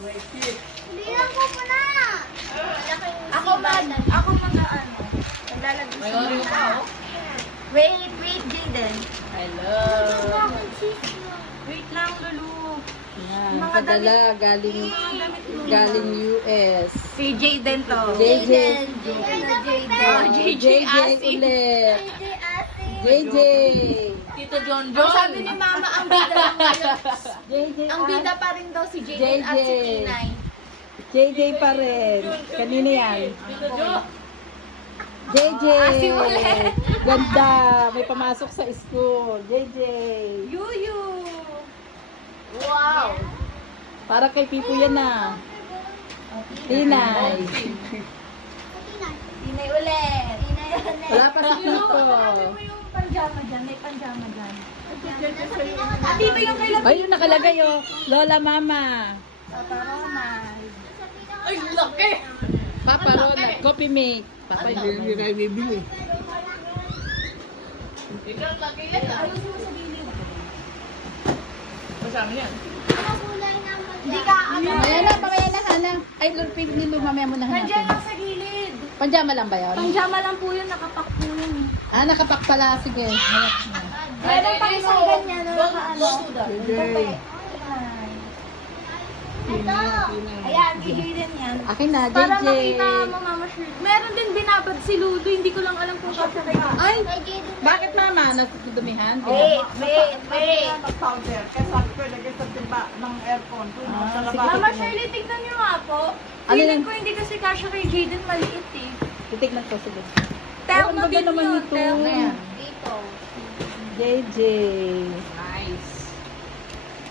Bilang ko po na. Ako mag-ano. Maglalagay May sa Oreo pa, oh. Wait, Jaden. Hello. Wait lang, Lulu. Yan, Mga padala galing US. Si Jaden to. JJ. Oh, JJ Asi. ulit. JJ. Tito John Ang John. sabi ni Mama, ang bida lang ngayon. JJ. Ang bida pa rin daw si Jaden at si Tinay. JJ pa rin. Kanina yan. Tito John. JJ. Asi ulit. Ganda. May pamasok sa school. JJ. Yuyu. Wow. Para kay Pipo yan na. Tinay. Tinay ulit. Wala pa si Pipo. Sabi mo yung panjama dyan. May panjama dyan. Dito yung kay Ay, yung nakalagay oh. Lola Mama. Papa Roma. Ay, laki. Papa Ronald. Coffee mate. Papa Hindi kayo bibili. Ikaw laki yan. Masama yan. Hindi ka ano. Mamaya na, Hana. Ay, Lord Pink Lilo, mamaya mo na Nandiyan hanapin. lang sa gilid. Panjama lang ba yun? Panjama lang po yun. Nakapak po yun. Ah, nakapak pala. Sige. Hanap mo. Meron pa isang ganyan na nakaano. Puti. Ayan, gigil din yan. Akin na, JJ. Para makita mo, Mama Shirley. Meron din binabad si Ludo. Hindi ko lang alam kung kasya kay Ay, bakit mama? Nasudumihan? Wait. Powder. Kaya sabi ko, lagay sa timba ng aircon. Doon sa labas. Mama Shirley, tignan niyo nga po. Ano Feeling yan? ko hindi kasi kasya kay Jaden maliit eh. Titignan ko, sige. Tel ang mo ganda din naman yun. nito. Tel mo. Ayan. Dito. JJ. Nice.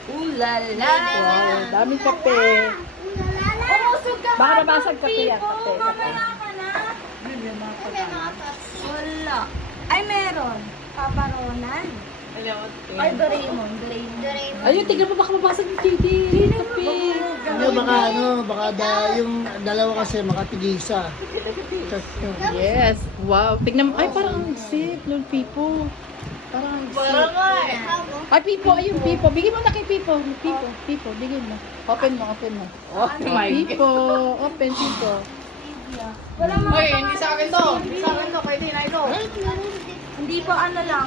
Ulala. Wow, daming kape. Umusog ka Baka nga, mabasag kape yan, Pipo. kape, kape. Mamaya ka na. Wala. Ay, meron. Papa Ronald. Ay, Doraemon. Ayun, tignan mo baka mabasag yung JJ. Kape. Baka yung dalawa kasi makatigisa. Yes. Wow. Tignan mo. Ay, parang ang safe, Lord Pipo. Parang ang safe. Ay, Pipo. Ayun, Pipo. Bigyan mo na kay Pipo. Pipo. Bigyan mo. Open mo. Oh my Pipo. Open, Pipo. Wala mga Oy, hindi sa akin to. Hindi sa akin to. Kay Tinay to. Hindi po ano lang.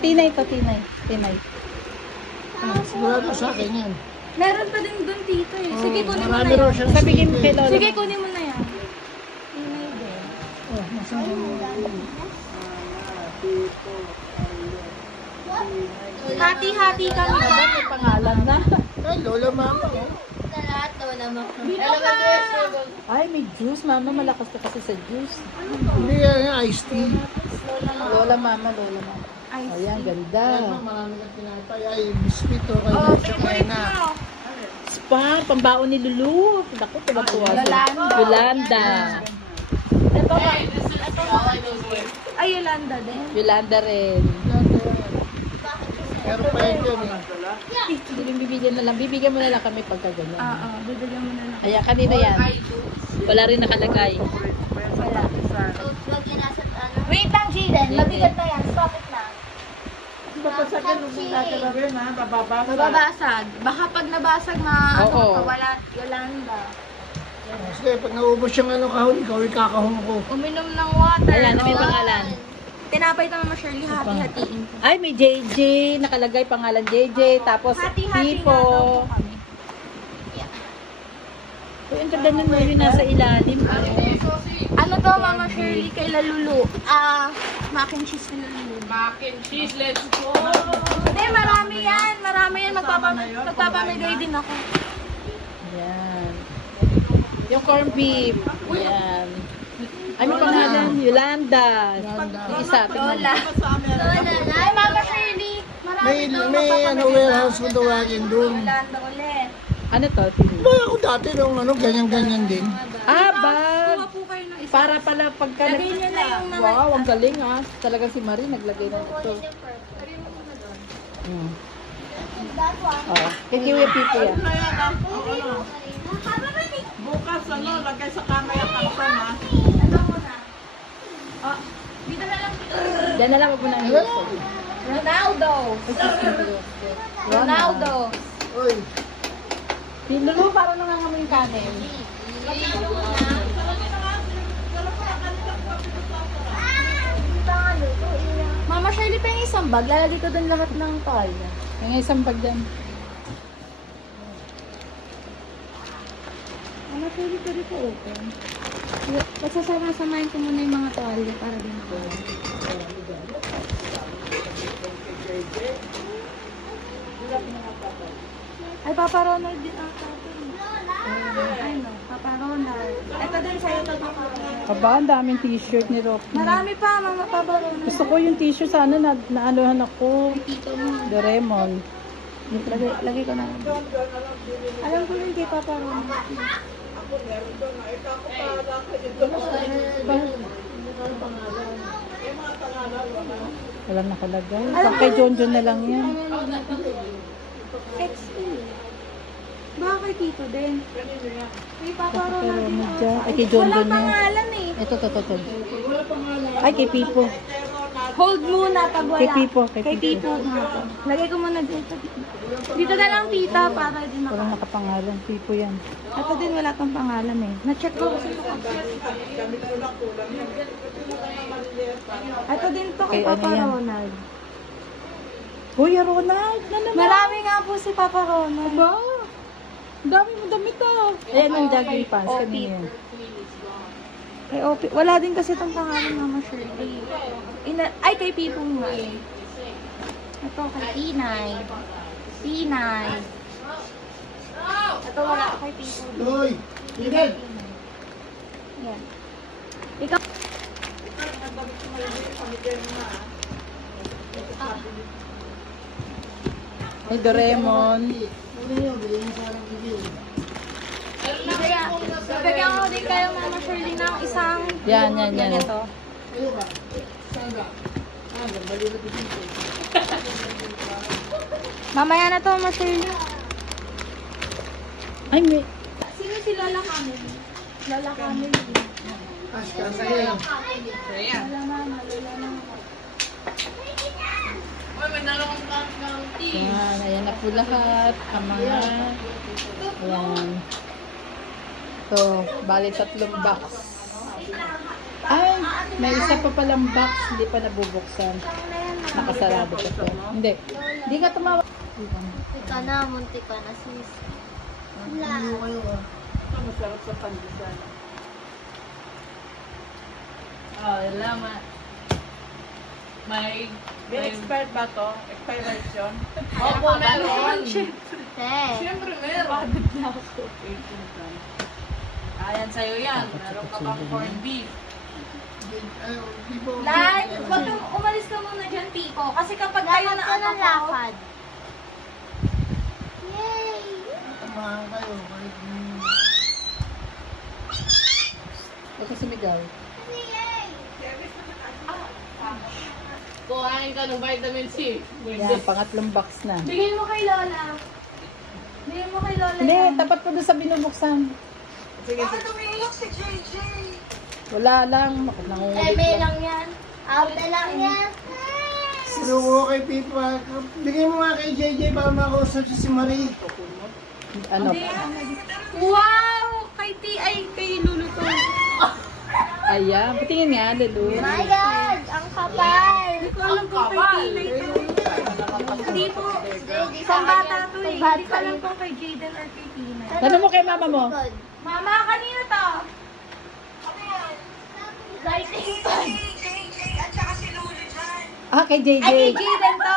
Tinay to, Tinay. Sigurado sa akin yan. Meron pa din doon tito eh. Sige, kunin mo na Marami raw yan. siyang Sabihin mo sticker. kay Lola. Sige, kunin mo na yan. Tinay din. Oh, nasaan yan? Hati-hati kami. May pangalan na. Ay, Lola Mama. Oh. Dito ka! Ay, may juice. Mama, malakas ka kasi sa juice. Hindi yan, iced tea. Lola, Mama. Ay, Ayan, ganda. Marami kang tinapay. Ay, biscuit o kayo. Oh, Tsaka favorite na. mo. Spa, pambaon ni Lulu. Naku, tuwag-tuwa siya. Yolanda. Yolanda. Ito ba? All I know is where. Ay, Yolanda din. Yolanda rin. Pero pa yun yun eh. Sige, bibigyan mo na lang kami pagka ganyan. Oo, bibigyan mo na lang. Ayan, kanina yan. Wala rin nakalagay. Wait lang, Jaden. Mabigat na yan. Stop it na. Papasagan mo muna talaga na, bababasa. Mababasag. Baka pag nabasag, Oo. wala Yolanda. Sige, pag naubos yung kahon, ikaw ikakahon ko. Uminom ng water. Ayan, may Oo. pangalan. Tinapay naman mo, Shirley. Hati-hatiin ko. Ay, may JJ. Nakalagay pangalan JJ. Tapos Hati-hati Pipo. nga daw po kami. Uy, ang ganda nun mo yung nasa ilalim. Ano to, Mama Shirley, kay Lalulu? Mac and cheese kay Lalulu. Mac and cheese, let's go. Hindi, marami yan. Magpapamigay din ako. Yan. Yung corned beef. Yan. Ay, may pangalan. Yolanda. Yung isa. Lola. Ay, Mama Shirley. Marami May warehouse kung tawagin doon. Yolanda ulit. Ano to? Ba ako dati nung ganyan-ganyan din. Ah, Kuha bag. po kayo ng isa. Para pala pagka... Lagay niyo na yung mga... Wow, ang galing ah. Talaga si Marie naglagay na ito. Oh, kay Kiwi Pipo yan. Bukas lagay sa kamay at takpan ha. Ito muna. Oh, dito na lang. Diyan na lang ako na yung Ronaldo. Ronaldo. Uy, Yung Lulu, parang nangangamoy yung kanin. Mama Shirley, pa yung isang bag. Lalagay ko doon lahat ng toalya. Yung isang bag dyan. Mama Shirley, pwede ko open. Pagsasama-samahin ko muna yung mga toalya para din ko. Ay, Papa Ronald din ata ito. Ay, no. Papa Ronald. Ito din sa'yo ito, Papa Ronald. Aba, ang daming t-shirt ni Rocky. Marami pa, Mama Papa Ronald. Gusto ko yung t-shirt sana naanuhan ako. Tito mo. Doraemon. Lagay ko na lang. Alam ko rin kay Papa Ronald. Walang nakalagay. Pag kay John John na lang yan. XE. Baka kay Tito din. Kay Papa Ronald din. Medya. Ay, kay John John Walang yan. pangalan eh. Ito. Ay, kay Pipo. Hold muna pag wala. Kay Pipo, kay Kay Pipo nga po. Lagay ko muna dito. Dito na lang tita para din ako. Walang nakapangalan. Pipo yan. Ito din wala pang pangalan eh. Na-check ko kasi ito. Ito din to kay Kay ano Papa yan? Ronald. Kuya Ronald, na naman. Marami nga po si Papa Ronald. Ba? Ang dami mo damit ah. Ayan ang jogging pants. Kanina yan. Kay OP. Wala din kasi itong pangalan Mama Shirley. Ay, kay Pipo nga eh. Ito kay Tinay. Tinay. Ito wala kay Pipo. Uy! Eden! Yan. Ikaw. Ay, Doraemon. Bigyan ko din kayo Mama Shirley ng isang Yan. ganito. Mamaya na to, Mama Shirley. Ay, may... Sino si Lola Camille? Lola Camille. Lola Mama, Lola Mama. Uy, may dalawang cup ng tea. Ayan na po lahat. Ang mga... Ayan. So, bali 3 box. Ay, may isa pa palang box. Hindi pa nabubuksan. Nakasarado pa to. Hindi. Hindi ka tumawa. Munti na, munti ka na sis. Masarap sa pandesal. Oh, laman. May... May expired ba to? Expiration? Opo, meron. Te. Siyempre meron. Ayan sa'yo yan. Meron ka pang corned beef. Like, wag kang umalis ka muna dyan, Pico. Kasi kapag kayo na ang lakad. Yay! Ito si Miguel. Kuhain ka ng vitamin C. Yan, pangatlong box na. Bigay mo kay Lola. Bigay mo kay Lola Hindi, yan. tapat po doon sa binubuksan. Sige. Wala lang. Nangungulit Eme lang. lang yan. Out na lang yan. Sinuko kay Pipa. Bigay mo nga kay JJ para makausap si Marie. Ano? Wow! Kay Lulu to. Ayan. Patingin nga, Lulu. My God! Ang kapal! Hindi ko alam kung kay Tinay to. Hindi po. Pambata to eh. Hindi ko alam kung kay Jaden or kay Tinay. Tanong mo kay mama mo. Mama, kanino to? Lighting pad. Ah, kay JJ. Ay, kay Jaden to.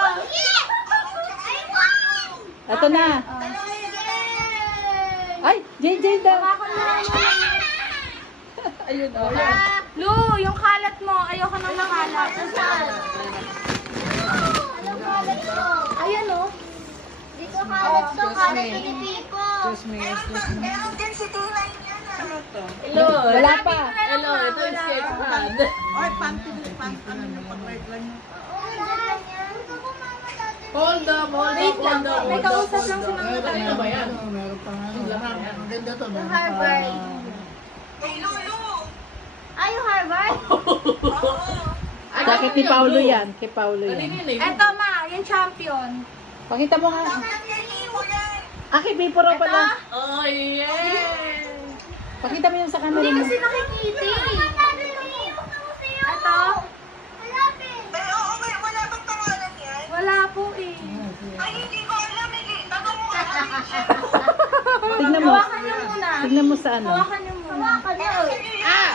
Ito na. Ay, JJ daw. Ako na naman. Ayun, oh. Lu, yung kalat mo. Ayoko nang makalat. Anong kalat to? Ayan o. Dito kalat to. Kalat to ni Pico. Ano to? Hello. Wala pa. Hello, ito yung sketchpad. Oy, panty. Ano yung pag-reglan nyo? Hold up. May kausap lang si Mama Tayo. Ano ba yan? Meron pa nga. Ang ganda to. Yung Harvard. Ay, yung Harvard? Bakit kay Paulo yan? Kay Paulo Ano yan. yun eh? Eto ma, yung champion. Pakita mo nga. Aki, Pipo raw pala. Oh, yeah! Pakita mo yung sa camera Hindi mo. kasi nakikita eh. Ito? Pero oo, wala bang pangalan yan? Wala po eh. Ay, hindi ko alam. Tanong mo ano. Tignan mo. Hawakan niyo muna. Tignan mo sa ano. Hawakan niyo muna. Hawakan niyo. Ah!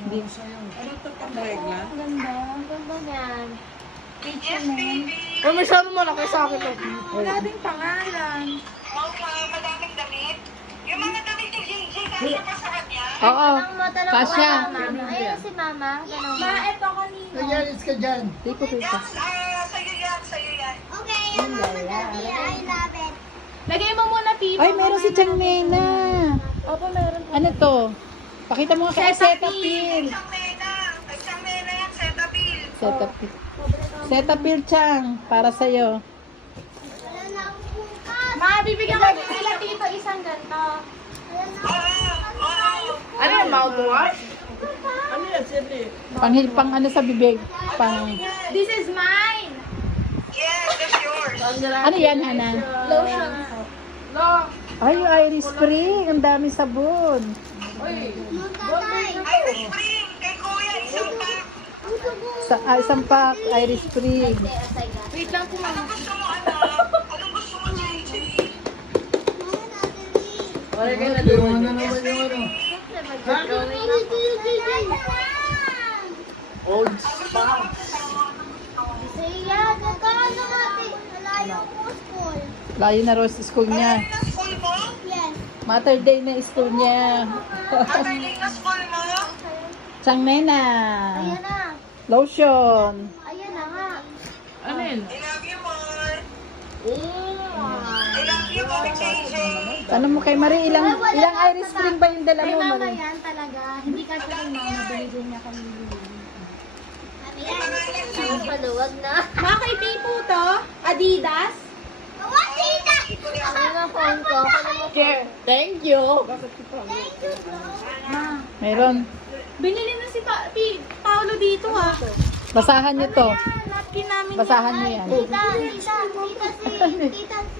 Hindi. Ang ganda. Ang ganda niyan. Yes, baby. Oh, masyado malaki sa akin. Wala ding pangalan. Madaming damit. Yung mga damit ni JJ, kasya pa sa kanya. Oo. Matanong Kasya. Mama. Ayun si Mama. Ganun. Ma, ito kanina. Nagyalis ka dyan. Tiko, tiko. Yan, sa'yo yan, sa'yo yan. Okay, I love it. Lagay mo muna, Pipo. Ay, meron si Chang Mena. Opo, meron po. Ano to? Pakita mo nga kay Cetaphil. Isang mena yan, Cetaphil. Cetaphil. Cetaphil, Chang. Para sa'yo. Ma, bibigyan ko sila Tito isang ganito. Ano yung mouthwash? Pang ano sa bibig. Pang... This is mine. Yes, that's yours. Ano yan, Hana? Lotion. Ay, yung Irish Spring. Ang dami sabon. Irish Spring, kay Kuya, isang pack. Isang pack, Irish Spring. Wait lang po, Mama. Gusto mo, anak? Anong gusto mo, JJ? Wala kayo na Yung ano naman yung ano. Old spa. Layo na Rose school niya. Ano na school mo? Mother Day na school niya. Saturday na school mo? Chang Mena. Ayan na. Lotion. Ayan na nga. Ano yun? I love you, more. Oh! I love you, more, JJ. Tanong mo kay Marie, ilang Irish Spring ba yung dala Kay mo, Mama Marie? yan talaga. Hindi kasi kay Mama. Binigyan niya kami. Paluwag na. Ma, kay Pipo to? Adidas? Ano na phone ko? Thank you! Ma, Meron. binili na si Paolo dito ah. Basahan niyo to. Napkin namin Basahan niyo yan. Tita si